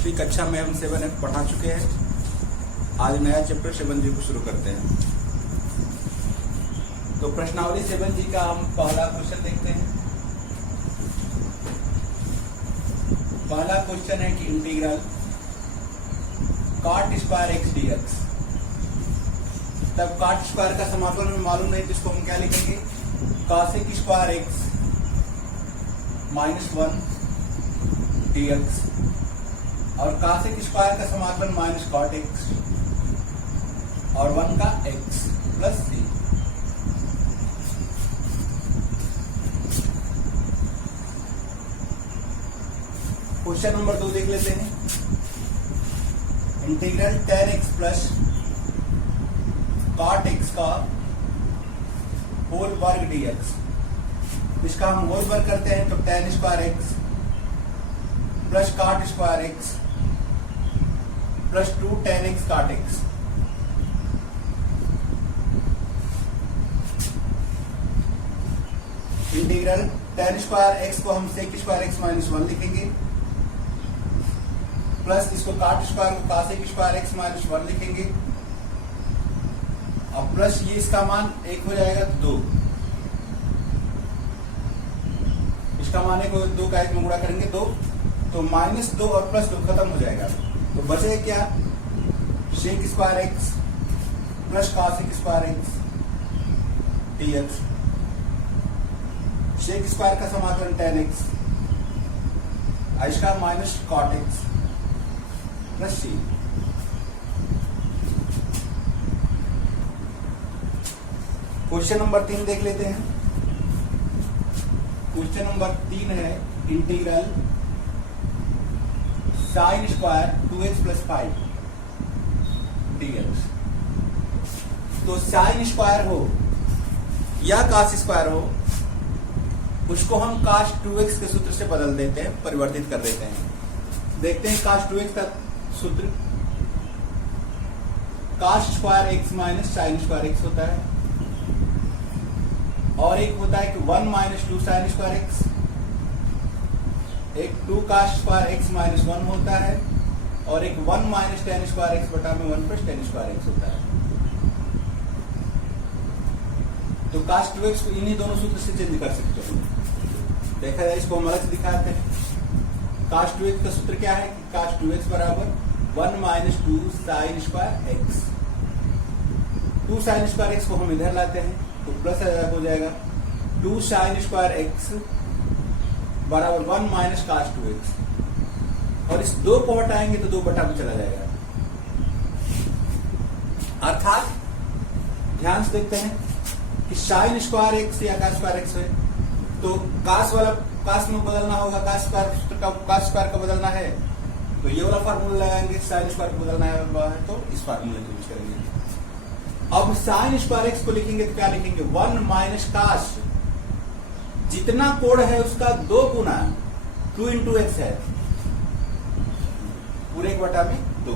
पिछली कक्षा में हम 7F पढ़ा चुके हैं। आज नया चैप्टर 7G को शुरू करते हैं। तो प्रश्नावली 7G का हम पहला क्वेश्चन देखते हैं। पहला क्वेश्चन है कि integral cot square x dx। तब cot स्क्वायर का समाकलन हमें मालूम नहीं तो इसको हम क्या लिखेंगे, cosec स्क्वायर x -1 dx और cosec स्क्वायर का समाकलन माइनस cot x और 1 का x plus c। Question number 2 देख लेते हैं। Integral tan x plus cot x का होल वर्ग dx। इसका हम होल वर्ग करते हैं तो tan square x plus cot square x plus 2 tan x cot x। Integral tan square x को हम sec स्क्वायर x -1 लिखेंगे प्लस इसको cot स्क्वायर को cosec स्क्वायर x -1 लिखेंगे और प्लस ये इसका मान 1 हो जाएगा 2। इसका मान 1 2 का 1 में गुणा करेंगे 2 तो -2 और +2 खत्म हो जाएगा। तो बचेगा क्या, sec square x plus cosec square x dx। sec square का समाकलन tan x इसका minus cot x plus c। Question number 3 देख लेते हैं। क्वेश्चन नंबर 3 है integral sin square 2x plus 5 dx। तो sin स्क्वायर हो या cos स्क्वायर हो उसको हम cos 2x के सूत्र से बदल देते हैं, परिवर्तित कर देते हैं। देखते हैं cos 2x का सूत्र cos square x minus sin square x होता है और एक होता है कि 1 माइनस 2 sin स्क्वायर x, एक 2 cos स्क्वायर x -1 होता है और एक 1 माइनस tan स्क्वायर x बटा में 1 प्लस tan स्क्वायर x होता है। तो cos 2x को इन्हीं दोनों सूत्र से चेंज कर सकते हो। देखा जाए इसको हम अलग से दिखाते हैं। cos 2x का सूत्र क्या है कि cos 2x बराबर 1 minus 2 sin square x। 2 sin square x को हम इधर लाते हैं तो प्लस हो जाएगा 2 sin स्क्वायर x बराबर 1 माइनस cos 2x और इस 2 को हटाएंगे तो 2 बटा में चला जाएगा। अर्थात ध्यान से देखते हैं कि sin स्क्वायर x या cos स्क्वायर x है तो cos वाला cos में बदलना होगा, cos स्क्वायर का बदलना है तो ये वाला फार्मूला लगाएंगे, sin स्क्वायर को बदलना है तो इस फार्मूले को यूज करेंगे। अब sin स्क्वायर x को लिखेंगे तो क्या लिखेंगे, 1 माइनस cos, जितना कोण है उसका 2 गुना 2 इंटू एक्स है पूरे 1 बटा में 2।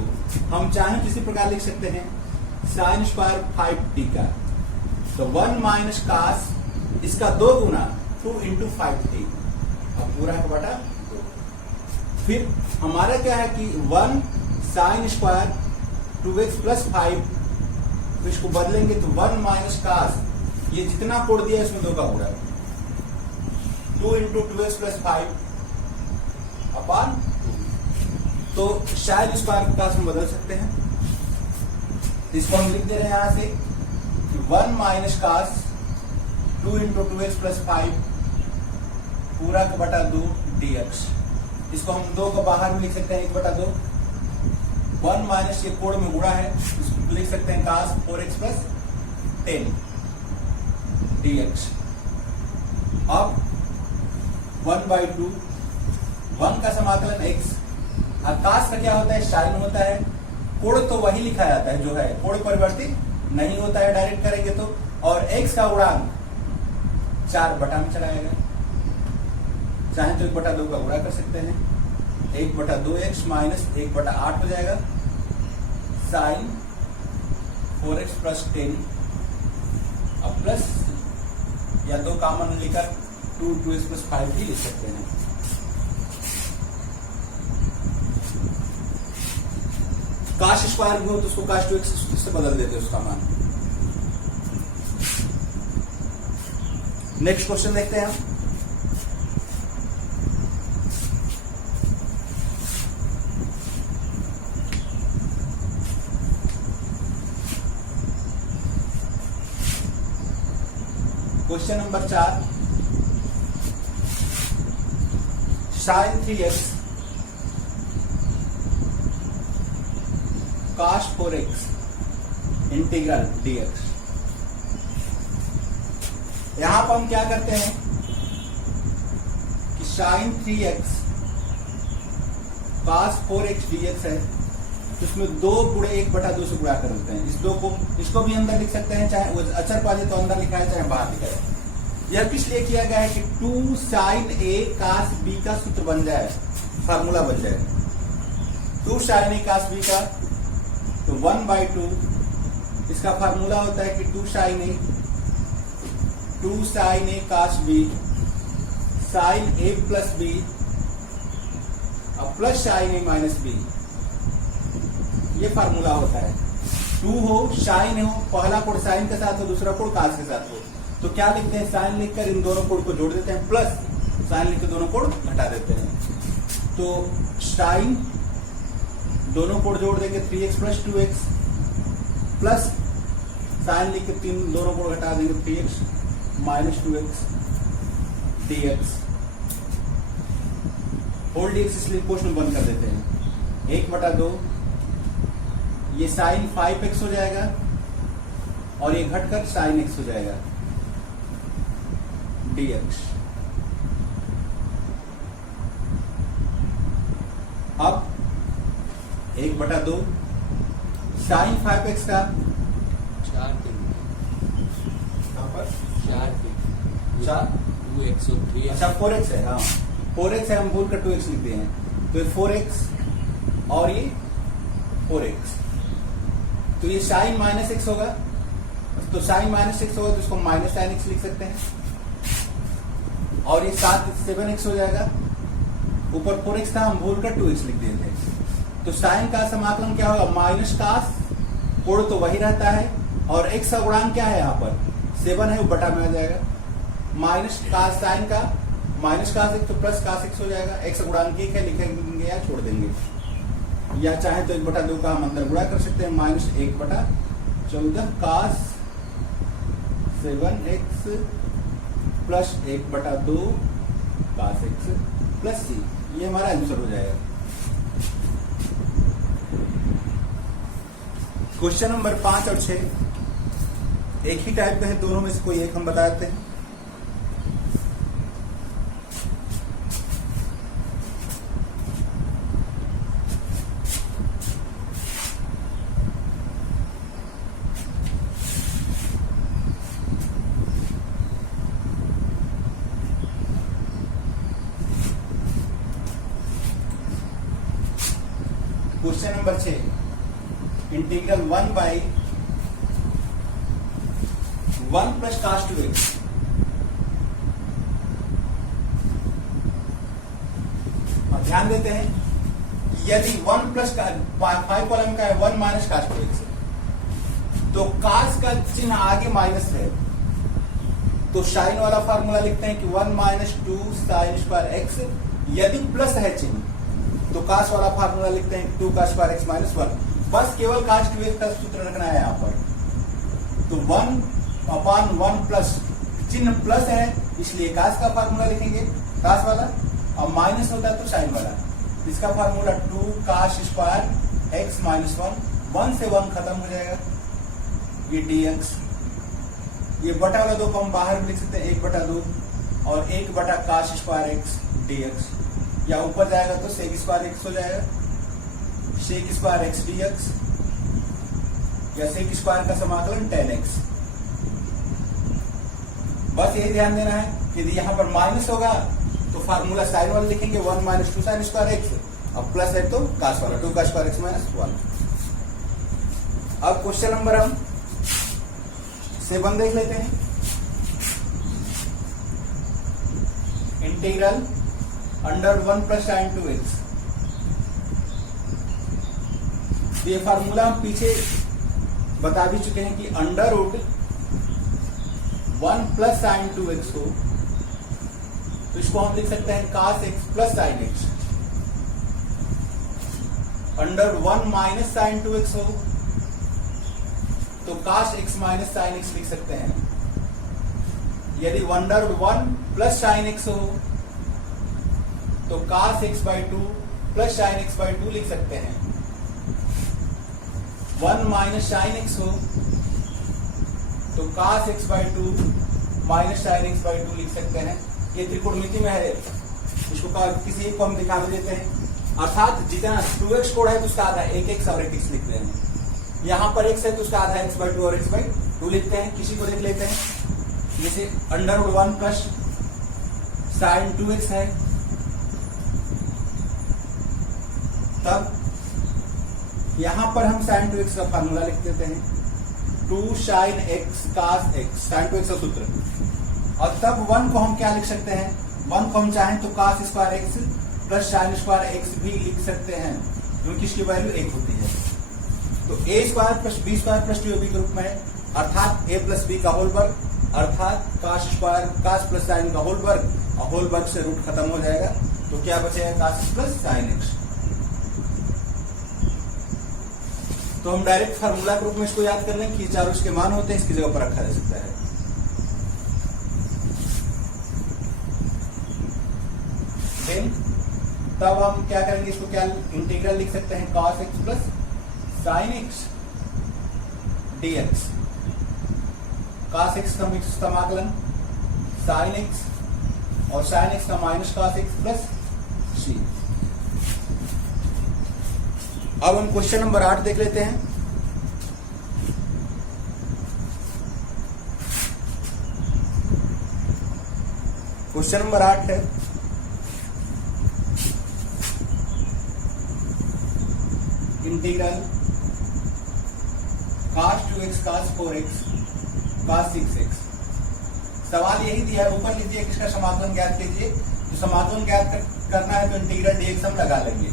हम चाहें किसी प्रकार लिख सकते हैं sin स्क्वायर 5t का तो 1 माइनस cos इसका 2 गुना 2 इंटू 5t अब पूरा 1 बटा 2। फिर हमारा क्या है कि 1 sin स्क्वायर 2x प्लस 5 तो इसको बदलेंगे तो 1 माइनस cos ये जितना कोण दिया है इसमें 2 का गुणा 2 इंटू 2x प्लस 5 अपॉन 2। तो शायद स्क्वायर को cos में बदल सकते हैं। इसको हम लिख दे रहे हैं यहां से कि 1 minus cos 2 into 2x plus 5 पूरा का बटा 2 dx। इसको हम 2 को बाहर भी लिख सकते हैं 1 बटा 2। 1 माइनस ये कोण में गुणा है इसको लिख सकते हैं cos 4x प्लस 10 dx। अब 1/2 1 का समाकलन x और cos का क्या होता है, sin होता है। कोण तो वही लिखा जाता है जो है, कोण परिवर्तित नहीं होता है डायरेक्ट करेंगे तो, और x का गुणांक 4 बटा में चला जाएगा। चाहे तो 1 बटा 2 का गुणा कर सकते हैं, 1 बटा 2x माइनस 1 बटा 8 हो जाएगा sin 4x प्लस 10 अब प्लस या 2 कॉमन लेकर 2x प्लस 5 भी लिख सकते हैं। काश स्क्वायर भी हो तो उसको काश 2x से बदल देते उसका मान। नेक्स्ट क्वेश्चन देखते हैं हम। Question number 4, sin 3x cos 4x integral dx। यहां पर हम क्या करते हैं कि sin 3x cos 4x dx है, तो इसमें 2 गुणे 1/2 से गुणा कर देते हैं। इस 2 को, इसको भी अंदर लिख सकते हैं, चाहे वो अचर पाले तो अंदर लिखा है, चाहे बाहर लिखा है। यह किस लिए किया गया है कि 2 sin a cos b का सूत्र बन जाए, फार्मूला बन जाए। 2 sin a cos b का तो 1/2 इसका फार्मूला होता है कि 2 sin a cos b sin a plus b और plus sin a minus b, ये फार्मूला होता है। 2 हो, साइन हो, पहला कोड साइन के साथ हो, दूसरा कोड कास के साथ हो, तो क्या लिखते हैं, साइन लिखकर इन दोनों कोड को जोड़ देते हैं, प्लस साइन लिख के दोनों कोड घटा देते हैं। तो साइन दोनों कोड जोड़ देंगे 3x plus 2x, plus sign लिख के दोनों कोड घटा देंगे 3x minus 2x dx whole dx, इसलिए क्वेश्चन बंद कर देते हैं। 1/2 ये साइन 5x हो जाएगा और ये घटकर साइन x हो जाएगा dx। अब 1/2 साइन 5x का 4 2x और 3x, अच्छा 4x है, हाँ 4x है, हम भूल कर 2x लिखते हैं, तो ये 4x और ये 4x, तो ये साइन माइनस x होगा, तो साइन माइनस x होगा तो इसको माइनस साइन x लिख सकते हैं, और ये 7x हो जाएगा, ऊपर 4x था हम भूल कर 2x लिख दिए थे। तो साइन का समाकलन क्या होगा, माइनस कास, कोण तो वही रहता है, और x का गुणांक क्या है, यहाँ पर 7 है, वो बटा में आ जाएगा, माइनस कास साइन का माइनस कास x तो प्लस कास x हो जाएगा। x का गुणांक 1 है, लिखेंगे या छोड़ देंगे, या चाहे तो 1/2 का हम अंदर गुणा कर सकते हैं, माइनस 1/14 कास 7x प्लस 1/2 कास x प्लस c, ये हमारा आंसर हो जाएगा। क्वेश्चन नंबर 5 और 6 एक ही टाइप का है, दोनों में से कोई एक हम बता देते हैं। Question number 6, integral 1/1 plus cos 2x। अब ध्यान देते हैं कि यदि 1 प्लस 5 कॉलम का है 1 माइनस cos 2x, तो cos का चिन्ह आगे माइनस है, तो साइन वाला फार्मूला लिखते हैं कि 1 माइनस 2 साइन स्क्वायर x, यदि प्लस है चिन्ह तो cos वाला फार्मूला लिखते हैं 2 cos स्क्वायर x माइनस 1। बस केवल cos 2x का सूत्र रखना है यहाँ पर, तो 1/1 प्लस, चिन्ह प्लस है इसलिए cos का फार्मूला लिखेंगे cos वाला, और माइनस होता है तो साइन वाला, इसका formula 2 cos square x minus 1 से 1 खत्म हो जाएगा, ये dx। ये बटा वाला 2 को हम बाहर भी लिख सकते हैं 1/2 और 1/cos स्क्वायर x dx, या ऊपर जाएगा तो sec स्क्वायर x हो जाएगा, sec स्क्वायर x dx, या sec स्क्वायर का समाकलन 10x। बस यही ध्यान देना है, यदि यहाँ पर माइनस होगा तो फार्मूला साइन वाला लिखेंगे 1 माइनस 2 साइन स्क्वायर x, और प्लस है तो cos वाला 2 cos स्क्वायर x माइनस 1। अब क्वेश्चन नंबर हम 7 देख लेते हैं। Integral under 1 plus sign 2x तो ये फार्मूला हम पीछे बता भी चुके हैं कि under root 1 plus sign 2x हो तो इसको हम लिख सकते हैं cos x plus sine x। Under 1 minus sine 2x हो तो cos x minus sine x लिख सकते हैं। यदि अंडर 1 प्लस साइन x हो तो cos x by 2 plus sine x by 2 लिख सकते हैं। 1 माइनस साइन x हो तो cos x by 2 minus sine x by 2 लिख सकते हैं। ये त्रिकोणमिति में है, इसको किसी एक को हम दिखा भी देते हैं। अर्थात जितना 2x कोण है तो उसका आधा 1x और 1x लिखते हैं। यहाँ पर x है तो उसका आधा x बाई 2 और x बाई 2 लिखते हैं। किसी को देख लेते हैं, जैसे under root 1 plus sign 2x है, तब यहां पर हम साइन 2x का फार्मूला लिख देते हैं 2 sine x cos x, sine 2x का सूत्र। और तब 1 को हम क्या लिख सकते हैं, 1 को हम चाहें तो cos square x plus sine square x भी लिख सकते हैं, क्योंकि इसकी वैल्यू 1 होती है। तो a square plus b square plus 2ab के रूप में है, अर्थात a प्लस b का होल वर्ग, अर्थात cos square cos plus sign का होल वर्ग, और होल वर्ग से रूट खत्म हो जाएगा तो क्या बचेगा cos प्लस साइन x। तो हम डायरेक्ट फार्मूला के रूप में इसको याद कर लें कि चारों इसके मान होते हैं, इसकी जगह पर रखा जा सकता है। देन तब हम क्या करेंगे, इसको क्या इंटीग्रल लिख सकते हैं cos x plus sine x dx। cos x का मिक्स समाकलन साइन x और साइन x का minus cos x plus c। अब हम क्वेश्चन नंबर 8 देख लेते हैं। क्वेश्चन नंबर 8 है, integral cos 2x cos 4x cos 6x। सवाल यही दिया है, ऊपर लीजिए इसका समाकलन ज्ञात कीजिए। तो समाकलन ज्ञात करना है तो इंटीग्रल dx हम लगा लेंगे।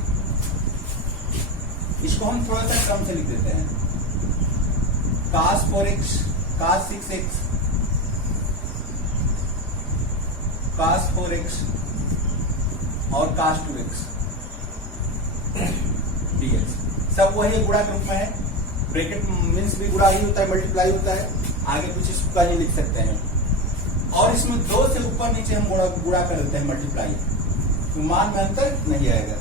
इसको हम थोड़ा सा कम से लिख देते हैं, cos 4x cos 6x cos 4x और cos 2x dx। सब वही गुणा के रूप में है, ब्रैकेट मीन्स भी गुणा ही होता है, मल्टीप्लाई होता है, आगे पीछे इसका ही लिख सकते हैं। और इसमें 2 से ऊपर नीचे हम गुणा कर देते हैं मल्टीप्लाई, तो मान में अंतर नहीं आएगा।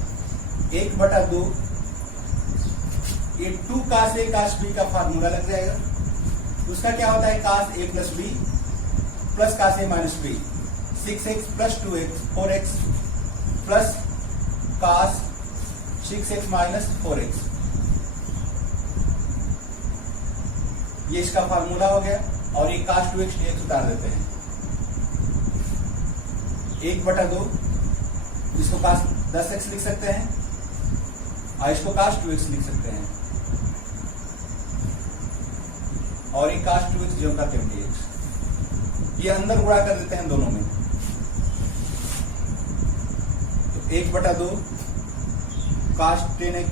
1/2 ये 2 cos a cos b का फार्मूला लग जाएगा। उसका क्या होता है, cos a plus b plus cos a minus b, 6x plus 2x 4x plus cos 6x minus 4x। ये इसका फार्मूला हो गया। और ये cos 2x dx उतार देते हैं। 1/2 इसको cos 10x लिख सकते हैं और इसको cos 2x लिख सकते हैं, और ये cos 2x जो का dx। ये अंदर गुणा कर देते हैं दोनों में, तो 1/2 cos 10x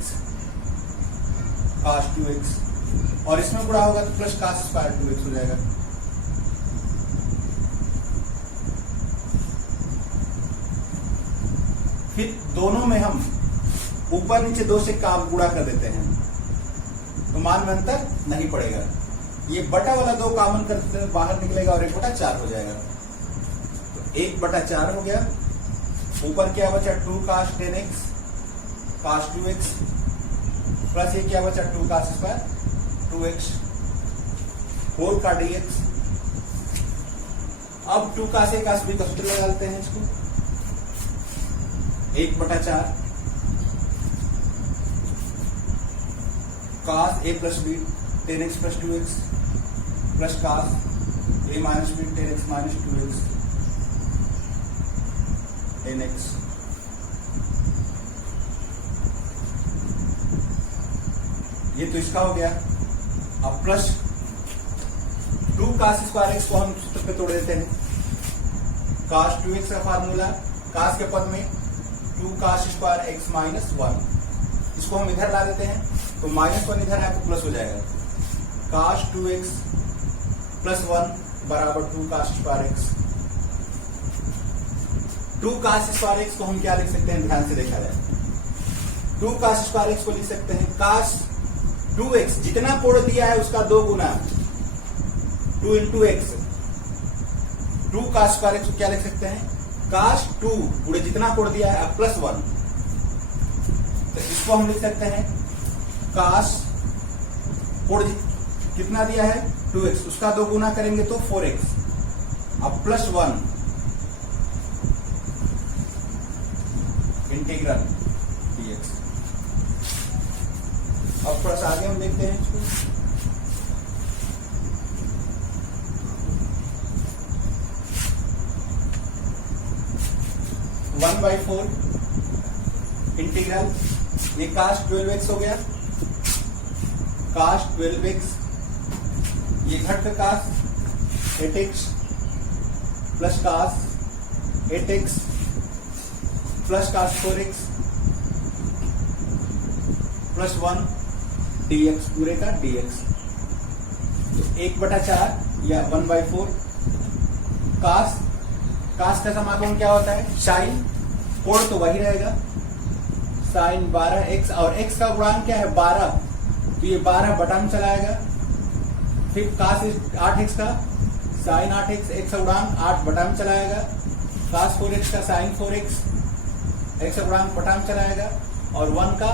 cos 2x, और इसमें गुणा होगा तो प्लस cos स्क्वायर 2x हो जाएगा। फिर दोनों में हम ऊपर नीचे 2 से गुणा कर देते हैं, तो मान में अंतर नहीं पड़ेगा। ये बटा वाला 2 कॉमन करते बाहर निकलेगा और 1/4 हो जाएगा। तो 1/4 हो गया। ऊपर क्या बचा, 2 cos 10x cos 2x plus ये क्या बचा, 2 cos स्क्वायर 2x होल का dx। अब 2 cos a cos b का सूत्र लगा लेते हैं इसको, 1/4 cos a plus b 10x plus 2x plus cos a minus b 10x minus 2x 10x। ये तो इसका हो गया। अब प्लस 2 cos स्क्वायर x को हम सूत्र पे तोड़ देते हैं। cos 2x का फार्मूला, cos के पद में 2 cos स्क्वायर x माइनस 1 इसको हम इधर ला देते हैं, तो -1 इधर आकर प्लस हो जाएगा। cos 2x प्लस 1 बराबर 2 cos square x। 2 cos square x को हम क्या लिख सकते हैं, ध्यान से देखा जाए। 2 cos स्क्वायर x को लिख सकते हैं cos 2x, जितना कोण दिया है उसका 2 गुना 2 into x. 2 cos square x को क्या लिख सकते हैं, cos 2 पूरे जितना कोण दिया है प्लस 1, तो इसको हम लिख सकते हैं cos कोण कितना दिया है 2x, उसका 2 गुना करेंगे तो 4x अब प्लस 1 इंटीग्रल dx। अब थोड़ा सा आगे हम देखते हैं इसको। वन बाई 4 इंटीग्रल, ये cos 12x हो गया, cos 12x, ये घट का cos 8x plus cos 8x plus cos 4x plus 1 dx, पूरे का dx। तो 1/4 या 1/4 cos का समाकलन क्या होता है, साइन, कोण तो वही रहेगा साइन 12x, और x का गुणांक क्या है 12, तो ये 12 बटा में चलाएगा। फिर cos 8x का साइन 8x, x का गुणांक 8 बटा में चलाएगा। cos 4x का साइन 4x, x का गुणांक बटा में चलाएगा, और 1 का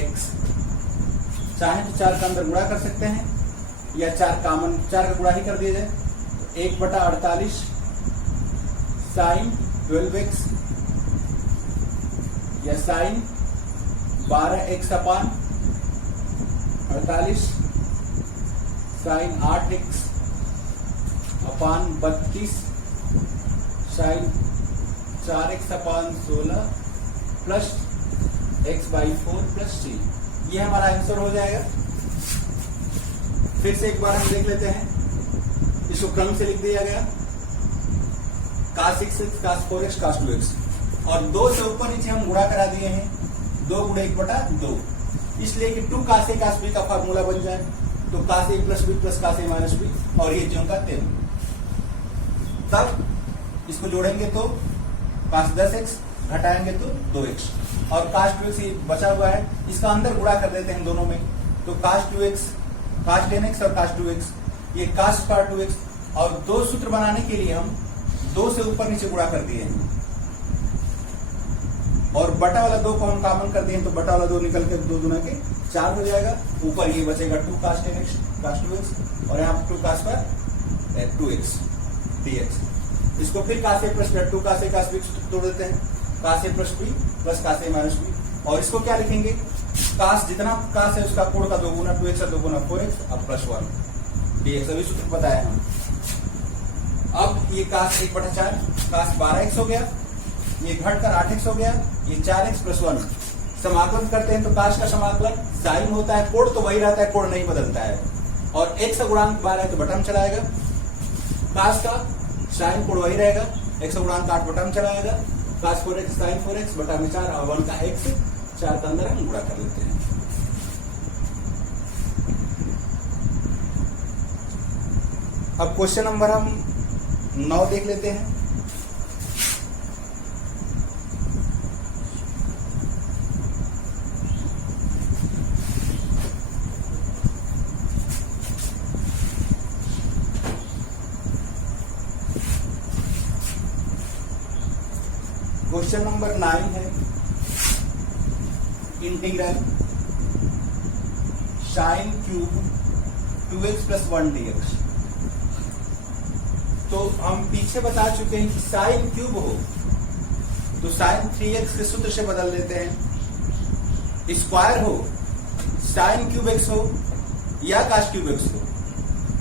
x। चाहे तो 4 का अंदर गुणा कर सकते हैं, या 4 का गुणा ही कर दिया जाए। 1/48 साइन 12x या साइन 12x अपान 48 साइन 8x अपान 32 साइन 4x अपान 16 प्लस x/4 प्लस 3। ये हमारा आंसर हो जाएगा। फिर से एक बार हम देख लेते हैं, इसको क्रम से लिख दिया गया cos 6x cos 4x cos 2x, और 2 से ऊपर नीचे हम गुणा करा दिए हैं, 2 गुणे 1/2, इसलिए कि 2 cos a cos b का फार्मूला बन जाए, तो cos a plus b plus cos a minus b, और ये ज्यों का त्यों। तब इसको जोड़ेंगे तो cos 10x घटाएंगे तो 2x, और cos 2x ये बचा हुआ है, इसका अंदर गुणा कर देते हैं दोनों में, तो cos 2x cos 10x और cos 2x, ये cos स्क्वायर 2x, और 2 सूत्र बनाने के लिए हम 2 से ऊपर नीचे गुणा कर दिए हैं, और बटा वाला 2 को हम कॉमन कर दिए, तो बटा वाला 2 निकल के 2 गुना के 4 हो जाएगा। ऊपर ये बचेगा 2 cos 10x cos 2x, और यहाँ 2 cos 2x dx। इसको फिर cos a plus 2 cos a cos b तोड़ देते हैं, cos a plus b plus cos a minus b, और इसको क्या लिखेंगे, cos जितना cos है उसका कोण का 2 गुना 2x का 2 गुना 4x अब प्लस 1 dx। अभी सूत्र बताया हम। अब ये cos 1/4 cos 12x हो गया, ये घट कर 8x हो गया, ये 4x प्लस 1। समाकलन करते हैं तो cos का समाकलन साइन होता है, कोण तो वही रहता है, कोण नहीं बदलता है, और x का गुणांक 12 है तो बटा में चलाएगा। cos का साइन कोण वही रहेगा, x का गुणांक 8 बटा में चलाएगा। cos 4x साइन 4x बटा में 4, और 1 का x 4 का अंदर हम गुणा कर लेते हैं। अब क्वेश्चन नंबर हम 9 देख लेते हैं। क्वेश्चन नंबर 9 है integral sine cube 2x plus 1 dx। तो हम पीछे बता चुके हैं कि साइन क्यूब हो तो साइन 3x के सूत्र से बदल देते हैं, स्क्वायर हो साइन क्यूब x हो या cos क्यूब x हो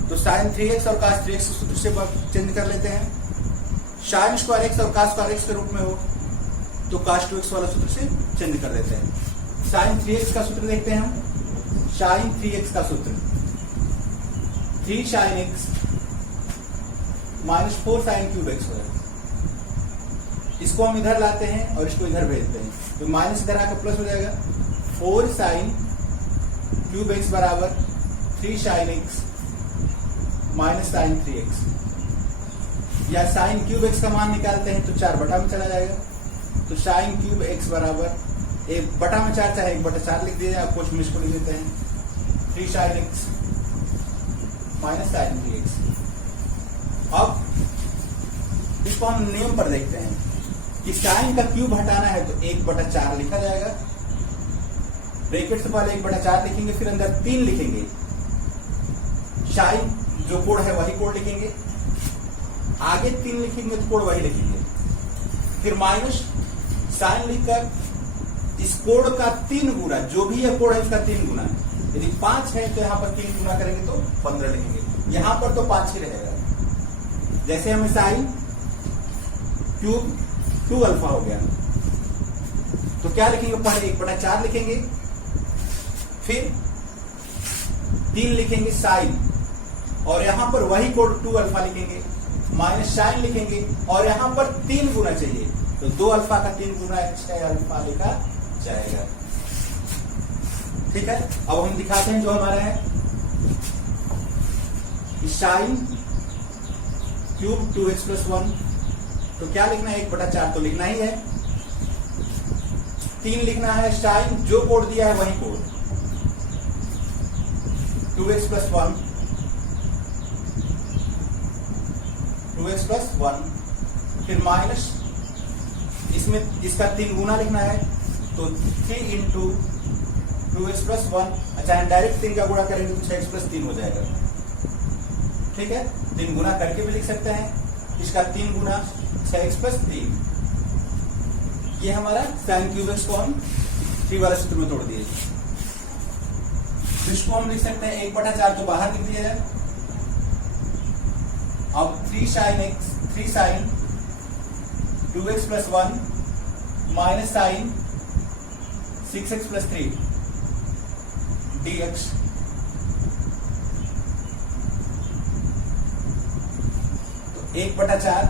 तो साइन 3x और cos 3x के सूत्र से चेंज कर लेते हैं। साइन स्क्वायर x और cos स्क्वायर x के रूप में हो तो cos 2x वाला सूत्र से चेंज कर देते हैं। साइन 3x का सूत्र देखते हैं हम, साइन 3x का सूत्र 3 sin x minus 4 sin cube x हो जाएगा। इसको हम इधर लाते हैं और इसको इधर भेजते हैं, तो माइनस इधर आकर प्लस हो जाएगा। 4 साइन क्यूब एक्स बराबर 3 sine x minus sign 3x, या साइन क्यूब एक्स का मान निकालते हैं तो 4 बटा में चला जाएगा। तो साइन क्यूब एक्स बराबर 1 बटा में 4 चाहे 1 बटा 4 लिख दिया जाए, कुछ मिस को लिख देते हैं 3 sine x minus sign 3x। अब इसको हम नियम पर देखते हैं कि साइन का क्यूब हटाना है तो 1 बटा 4 लिखा जाएगा। ब्रैकेट से पहले 1 बटा 4 लिखेंगे, फिर अंदर 3 लिखेंगे, साइन जो कोड है वही कोड लिखेंगे, आगे 3 लिखेंगे तो कोड वही लिखेंगे, फिर माइनस साइन लिखकर इस कोड का 3 गुना, जो भी यह कोड है उसका 3 गुना, यदि 5 है तो यहां पर 3 गुना करेंगे तो 15 लिखेंगे, यहां पर तो 5 ही रहेगा। जैसे हमें साइन क्यूब 2 अल्फा हो गया, तो क्या लिखेंगे, पहले 1 बटा 4 लिखेंगे, फिर 3 लिखेंगे साइन, और यहां पर वही कोड 2 अल्फा लिखेंगे, माइनस साइन लिखेंगे, और यहां पर 3 गुना चाहिए तो 2 अल्फा का 3 गुना 6 अल्फा लिखा जाएगा। ठीक है, अब हम दिखाते हैं जो हमारा है साइन क्यूब 2x प्लस 1, तो क्या लिखना है, 1 बटा 4 तो लिखना ही है, 3 लिखना है, साइन जो कोड दिया है वही code 2x plus 1, 2x plus 1, फिर माइनस इसमें इसका 3 गुना लिखना है तो 3 इंटू 2x प्लस 1, अच्छा डायरेक्ट 3 का गुणा करेंगे तो 6x प्लस 3 हो जाएगा। ठीक है, 3 गुना करके भी लिख सकते हैं, इसका 3 गुना 6x प्लस 3, ये हमारा साइन क्यूब एक्स को हम 3 वाला सूत्र में तोड़ दिए। इसको हम लिख सकते हैं 1 बटा 4 तो बाहर लिख दिया जाए। अब 3 sine 2x plus 1 minus sine 6x plus 3 dx, तो 1 बटा 4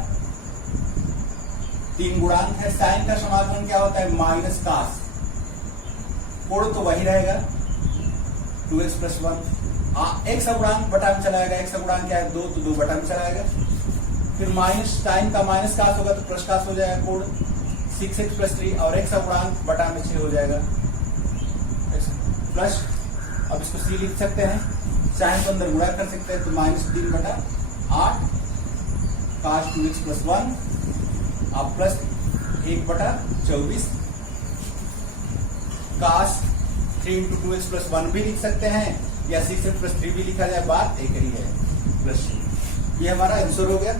3 गुणांक है, साइन का समाकलन क्या होता है, माइनस कास, कोण तो वही रहेगा 2x प्लस 1, x गुणांक बटा में चलाएगा, x गुणांक क्या है 2, तो 2 बटा में चलाएगा, फिर माइनस साइन का माइनस कास होगा तो प्लस कास हो जाएगा, कोण 6x प्लस 3, और x गुणांक बटा में 6 हो जाएगा प्लस। अब इसको c लिख सकते हैं, साइन को अंदर गुणा कर सकते हैं तो माइनस 3 बटा 8 कास 2x प्लस 1, अब प्लस 1 बटा 24 कास 3 इंटू 2x प्लस 1 भी लिख सकते हैं, या 6x प्लस 3 भी लिखा जाए, बात एक ही है, प्लस ये हमारा आंसर हो गया।